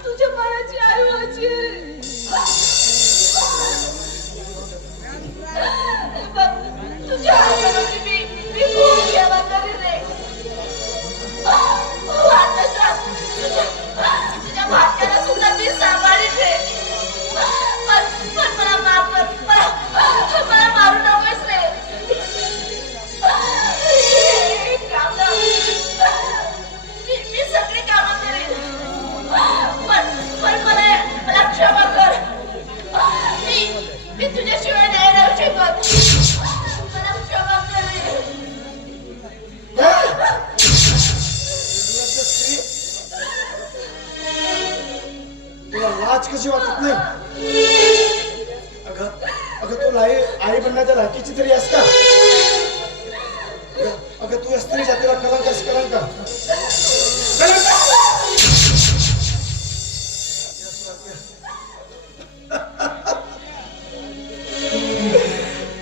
तुझ्या पायाची आई व्हायची. तुझ्या हातावरती मी खूप सेवा करीन रे. तुझ्या भाग्याला सुद्धा मी सांभाळीन रे. पण मला माफ कर. मला मारू नकोस रे. काम ना. मी सगळी कामं करेन. पण मला क्षमा कर. मी तुझ्याशिवाय नाही राहू शकत. मला क्षमा कर रे. तुला लाज कशी वाटत नाही? अगं तू आई बनण्याच्या लायकीची तरी आहेस का? अगं तू या स्त्री जातीला कलंक आहेस, कलंक.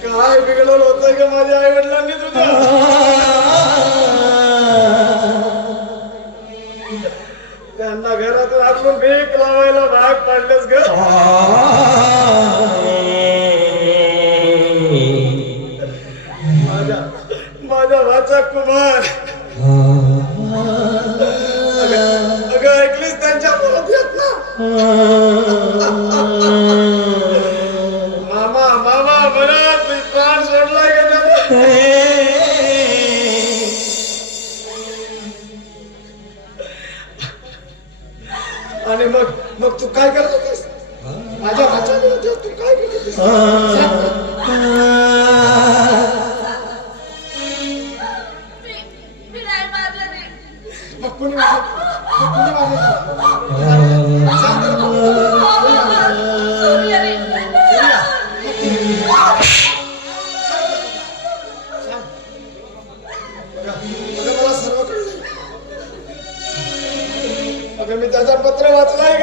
काय बिघडलं होतं का माझ्या आई वडिलांनी तुझ्या? त्यांना घरात राखून भीक लावायला भाग पाडलेस ग. माझा वाचा कुमार. अगं ऐकलीस त्यांच्या बोलत ना. मामा म्हणत मी प्राण सोडला गेला. आणि मग तू काय करत होतीस? माझ्या भाच्याने तू काय करत होतीस? मी नाही मारलं रे. मग कुणी मारलं? सांग बरं. सोडलं रे. अगं मला सर्व कळलं. अगं मी त्याचा पत्र वाचलाय ग.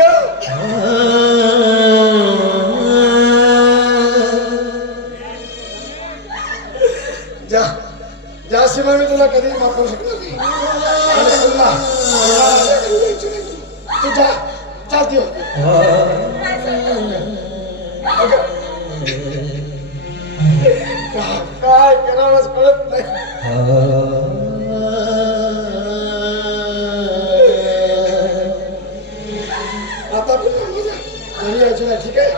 ज्याशिवाय मी तुला कधी माफ करू शकणार नाही. आणि पुन्हा तू जा देव. काय करावंच कळत नाही. आता घरी यायचं नाही, ठीक आहे.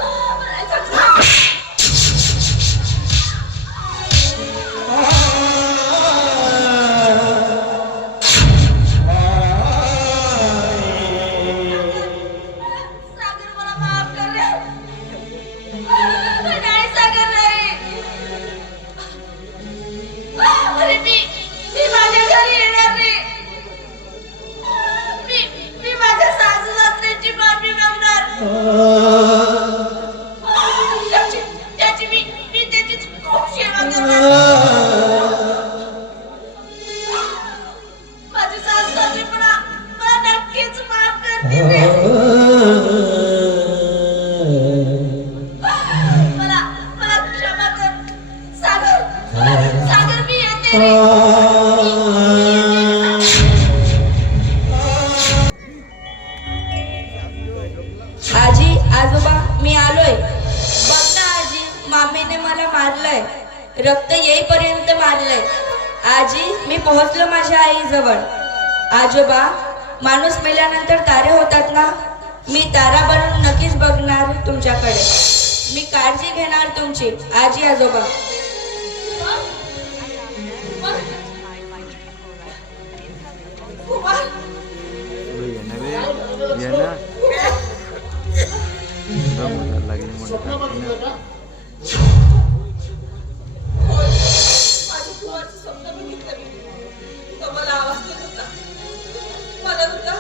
सागर मला माफ कर रे. नाही सागर नाही. अरे मी माझ्या घरी येणार नाही. मी माझ्या सासू सासऱ्यांची माफी मागणार. त्याची मी त्याची खूप सेवा करणार. माझे सासू सासरे मला नक्कीच माफ करतील रे. मला क्षमा कर सागर. सागर मी येते रे. आजी आजोबा मी आलोय. बघ ना आजी, मामीने मला मारलंय. रक्त येईपर्यंत मारलंय. आजी मी पोहोचलो माझ्या आईजवळ. आजोबा माणूस मेल्यानंतर तारे होतात ना, मी तारा बनून नक्कीच बघणार तुमच्याकडे. मी काळजी घेणार तुमची आजी आजोबा. लागली स्वप्न बघितलं का? माझ्या कुवाचं स्वप्न बघितलं मी. तो मला आवाज देत होता, म्हणत होता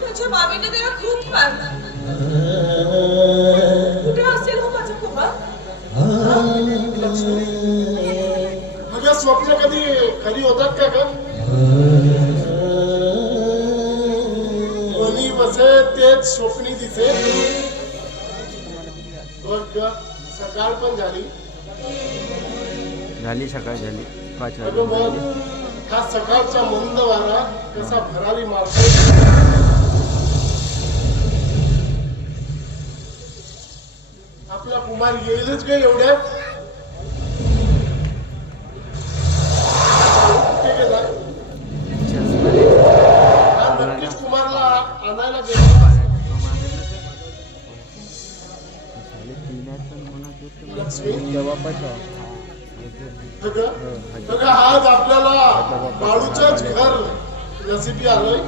माझ्या मामीने त्याला खूप मारलं. कुठे असेल हो माझा कुवा? अगं स्वप्न कधी खरी होतात का ग? कोणी वसे तेच स्वप्नी दिसे. बघ सकाळ पण झाली. सकाळ झाली 5 अगं बघ वाजता. हा सकाळचा मंद वारा कसा भरारी मारतो. आपला कुमार येईलच ग एवढ्यात. कुठे गेला? हा नक्कीच कुमारला आणायला गेला. लक्ष्मी अगं आज आपल्याला बाळूचंच घर नसिबी आलंय.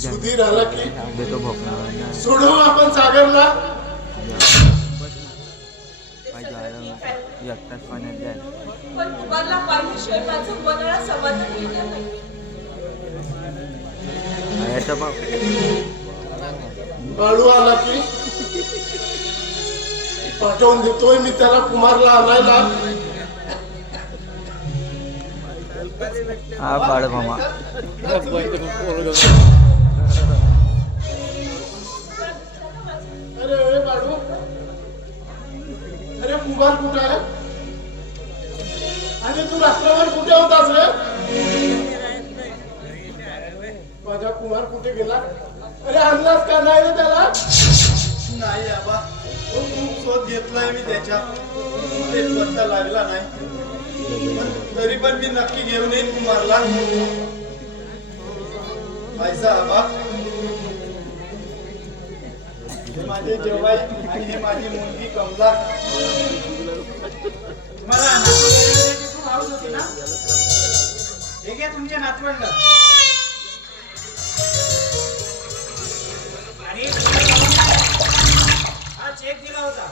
सुधीर आला की देतो भोपळा. सोडवू आपण सागरला. एकटाच पाण्यात जाय. पण कुमारला पाहिल्याशिवाय माझं मनाला समाधान मिळणार नाही. याचा बाप बाळू आला की पाठवून देतोय मी त्याला कुमारला आणायला. हा बाळ मामा. अरे बाळू, अरे कुमार कुठे आहे? आणि तू रात्रभर कुठे होतास रे? माझा कुमार कुठे गेला? अरे आणलास का नाही रे त्याला? नाही आबा, खूप शोध घेतलाय मी त्याच्या, तेच पत्ता लागला नाही. तरी पण मी नक्की घेऊन येईन कुमारला. पैसा आबा, हे माझे जेवाई आणि हे माझी मुलगी कमला. तुम्हाला नातवंडांची खूप हौस होती ना? हे घ्या तुमचे नातवंड. आणि हा चेक दिला होता.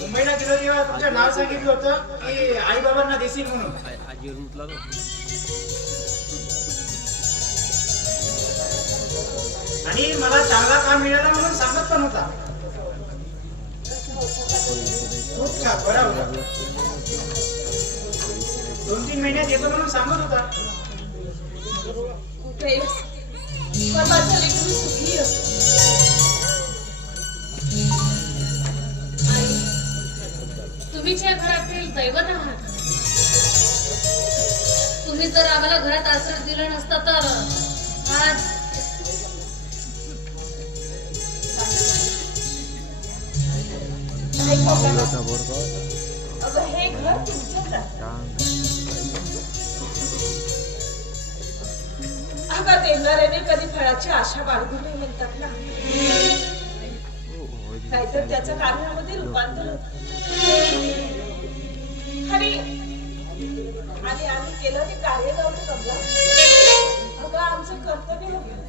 मुंबईला गेलो तेव्हा तुमचं नाव सांगितलं होतं की आई बाबांना देशील म्हणून. आणि मला चांगला काम मिळाला म्हणून सांगत पण होता. खूप छान, बरोबर. 2-3 महिन्यात येतो म्हणून सांगत होता. पण माझं लेकरू सुखी आहे. तुम्हीच या घरातील दैवत आहात. तुम्ही जर आम्हाला घरात आश्रय दिला नसता तर आज माऊलाचा बोरगाव अगं हे घर तुमचंच आहे. अगं देणाऱ्याने कधी फळाची आशा बाळगू नये म्हणतात ना. नाहीतर त्याचं कार्यामध्ये रूपांतर होतं. आणि आम्ही केलं ते कार्य नव्हतं कमला. अगं आमचं कर्तव्य होतं.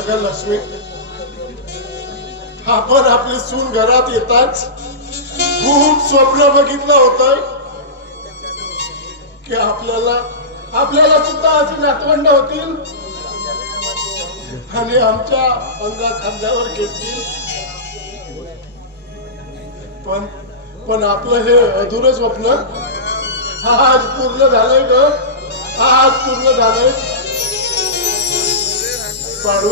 अगं लक्ष्मी, आपण आपली सून घरात येताच खूप स्वप्न बघितलं होतं की आपल्याला सुद्धा अशी नातवंड होतील आणि आमच्या अंगा खांद्यावर घेतील. पण आपलं हे अधुरं स्वप्न आज पूर्ण झालंय ग. आज पूर्ण झालंय. पाडू,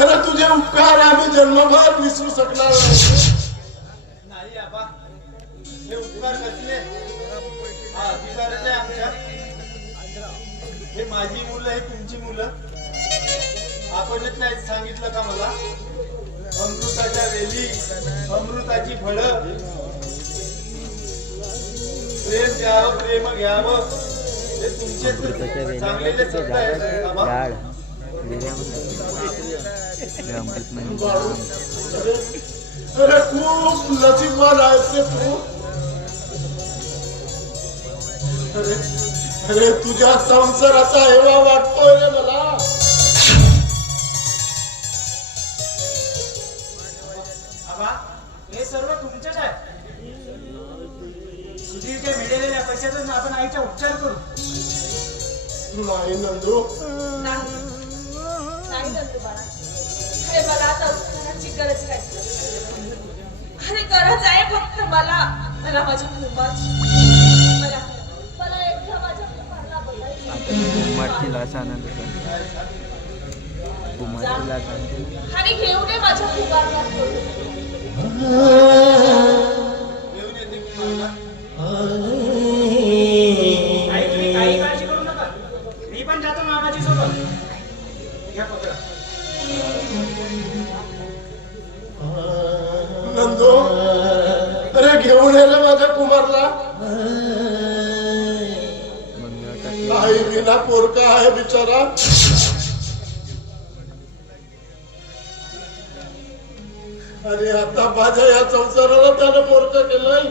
अरे तुझे उपकार आम्ही जन्मभर विसरू शकणार नाही आबा, हे उपकार कसले? हा अधिकारच आहे आमच्या. हे माझी मुलं, हे तुमची मुलं. आपणच नाही सांगितलं का मला, अमृताच्या वेली, अमृताची फळं, प्रेम द्यावं, प्रेम घ्यावं, हे तुमचे चांगलेले शब्द आहेत आबा. झाड अमृत म्हणजे अरे खूप नसीबवान आहेस रे तू. अरे तुझ्या संसाराचा हेवा वाटतोय रे मला. आबा, हे सर्व तुमचंच आहे. सुधीरच्या मिळालेल्या पैशातून आपण आईचा उपचार करू. नाही नंदू, नाही नंदू बाळा, अरे मला आता उपचाराची गरज नाही. अरे गरज आहे फक्त मला माझ्या कुटुंबाची. मला एकदा माझ्या कुटुंबाला बघायचं. कुमारची लाच आनंद कुमारची लाच आनंद आणि घेऊन ये माझ्या कुटुंबाला. घेऊन येते कुमारला. आई तुम्ही काही काळजी करू नका. मी पण जातो मामाजी सोबत. घ्या पकडा. नंदू, अरे घेऊन ये रे माझ्या कुमारला. आई विना पोरका आहे बिचारा. अरे आता माझ्या या संसाराला त्यानं पोरका केलंय.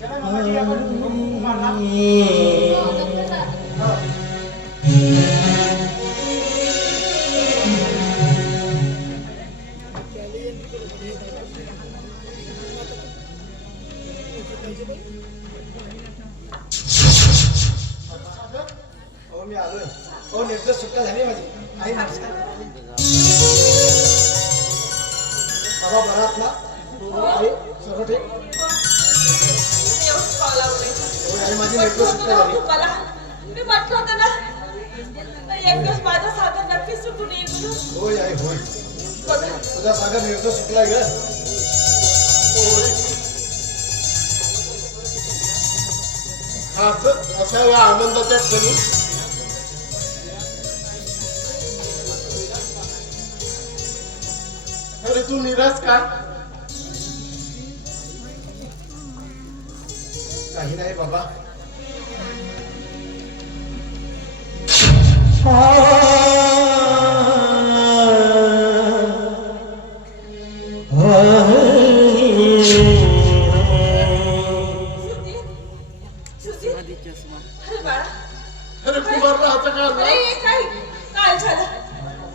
चला मामाजी, आपण कुमारला. मी आलोय. हो, निर्दोष सुटका झाली माझी. आई नमस्कार. बाबा बरात ना? आई सर्व ठीक? एवढंच पावला बोलायचं. हो, आई माझी निर्दोष सुटका झाली. मला मी म्हटलं होतं ना, एक दिवस माझा सागर नक्कीच सुटून येईल म्हणून. होय आई होय. बघा, तुझा सागर निर्दोष सुटलाय ग. अशा या आनंदाच्या क्षणी अरे तू निराश का? काही नाही बाबा. अरे बाळा, अरे कुमारला आता काय झालं? अरे काय झालं?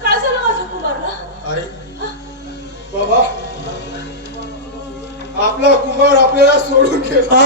काय झालं माझ्या कुमारला? आई बाबा, आपला कुमार आपल्याला सोडून गेला.